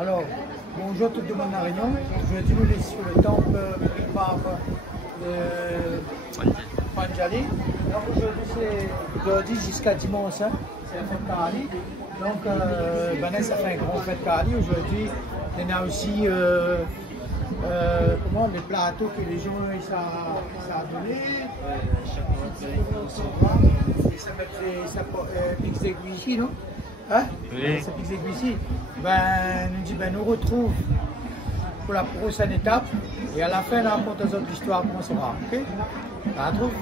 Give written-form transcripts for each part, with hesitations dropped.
Alors, bonjour tout le monde à Réunion. Aujourd'hui, nous sommes sur le temple par Panjali. Donc aujourd'hui, c'est lundi jusqu'à dimanche, hein. C'est la fête Kali. Donc, Vanessa fait un grand fête Kali. Aujourd'hui, on a aussi les plateaux que les gens ça a donné. Ça pique d'aiguille ici, non? Hein? Oui. Ça pique d'aiguille ici. Nous retrouve pour la prochaine étape et à la fin, on raconte aux autres l'histoire comment ça va. Ok? On retrouve.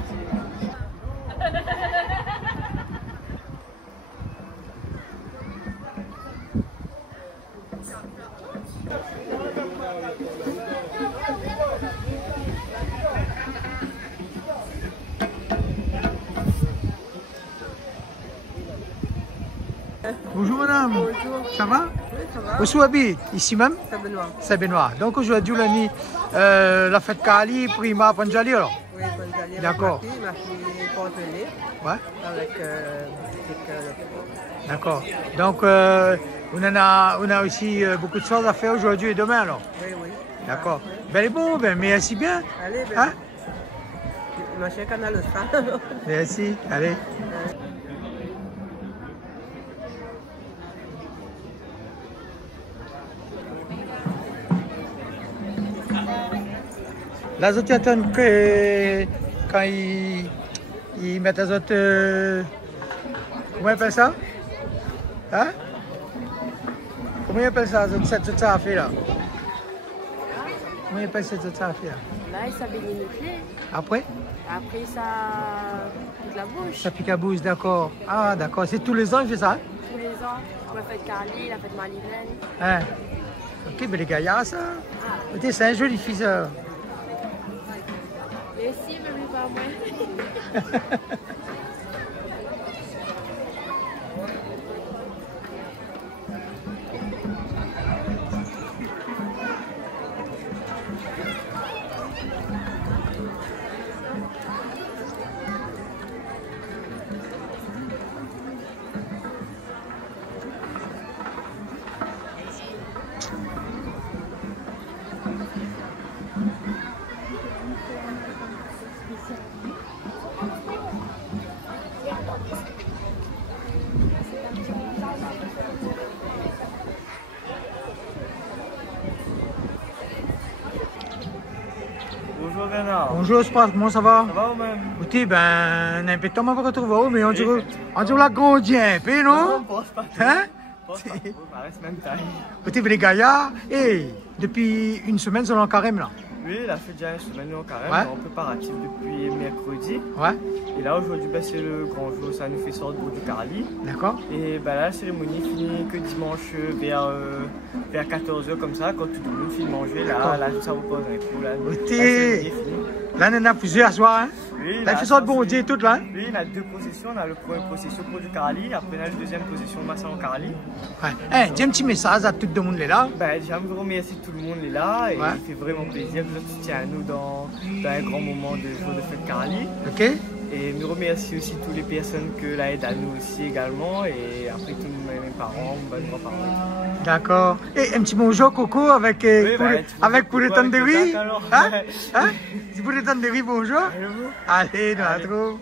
Bonjour madame. Bonjour. Ça va? Oui, ça va. Où habite? Ici même? Saint-Benoît. Saint-Benoît. Donc aujourd'hui, on a la fête Kali, Prima, Panjali alors? Oui, Panjali. D'accord. Marquis Portelet. Ouais. Avec D'accord. Donc on a aussi beaucoup de choses à faire aujourd'hui et demain alors? Oui, oui. D'accord. Ben est bon, ben merci bien. Allez, ben. Hein? Ma chère canal Merci, allez. Là, je t'attends que quand ils mettent les autres. Comment ils appellent ça? Hein? Comment ils appellent ça, cette affaire là? Comment ils appellent cette affaire là? Là, ça bénit le clé. Après? Après, ça pique la bouche. Ça pique la bouche, d'accord. Ah, d'accord. C'est tous les ans qu'ils font ça? Hein? Tous les ans. La fête Kali, la fête Malivraine. Hein? Ok, mais les gaillards, ça. Écoutez, c'est un joli fils. Et si, mais lui, pas moi. Bonjour Bernard. Bonjour, Spas, comment ça va? Ça va ou même? Écoutez, on a un peu de temps à vous retrouver, mais on dirait la grandit un peu, non? On pense pas. Hein? On reste même taille. Écoutez, les gaillards, depuis une semaine, ils sont en carême là. Oui, il a fait déjà une semaine au carême, Ouais. en préparatif depuis mercredi. Ouais, Et là aujourd'hui c'est le grand jour, ça nous fait sortir du Kali. d'accord. Et la cérémonie finit que dimanche vers 14h comme ça, quand tout le monde finit de manger, là ça vous pose un coup. Là, Écoutez, la cérémonie est finie. là, on en a plusieurs soirs. Hein? Oui, Là, il fait ça de bon Dieu tout là. Hein? Oui, il a deux processions. On a le premier procession pour du Kali, après on a la deuxième procession Massa en Kali. Ouais. Dis un petit message à tout le monde là. Déjà, je vous remercie tout le monde est là et Ouais. il fait vraiment plaisir que vous soutiez à nous dans un grand moment de jour de fête Kali. Ok? Et je remercie aussi toutes les personnes que là aident à nous aussi également et après tous mes parents, mes grands-parents. D'accord. Et un petit bonjour Coco avec pour les tandoori. Hein? Hein? Pour les tandoori, bonjour. Allez, nous la trouve.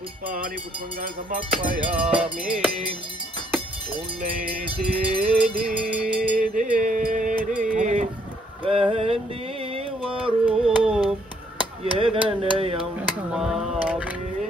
Puspani Puspangan Samapayami Unne Didi Vendi Varum Yeganayam Mami.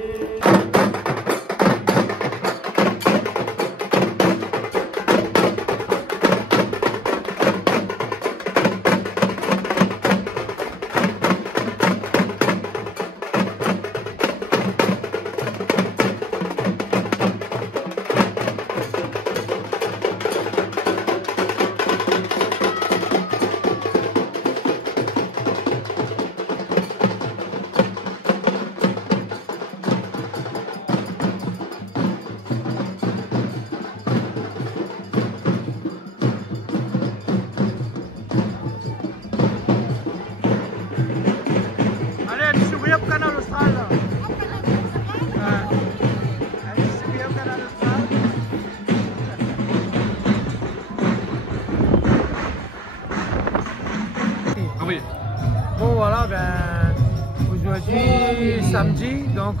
Bon voilà, ben aujourd'hui samedi, donc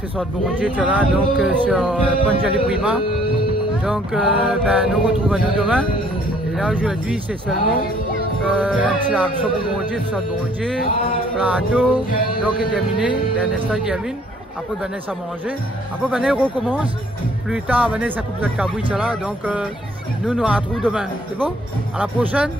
ce soir de bon Dieu, tu es là, donc sur Panjali Prima. Donc ben, nous retrouvons nous demain. Et là aujourd'hui c'est seulement un petit action pour bon Dieu, ce soir de bon Dieu, plateau, donc est terminé, ben, l'instant il termine. Après ben ça manger. Après ben recommence. Plus tard ben ça coupe de cabouille là. Donc nous retrouvons demain. C'est bon? À la prochaine.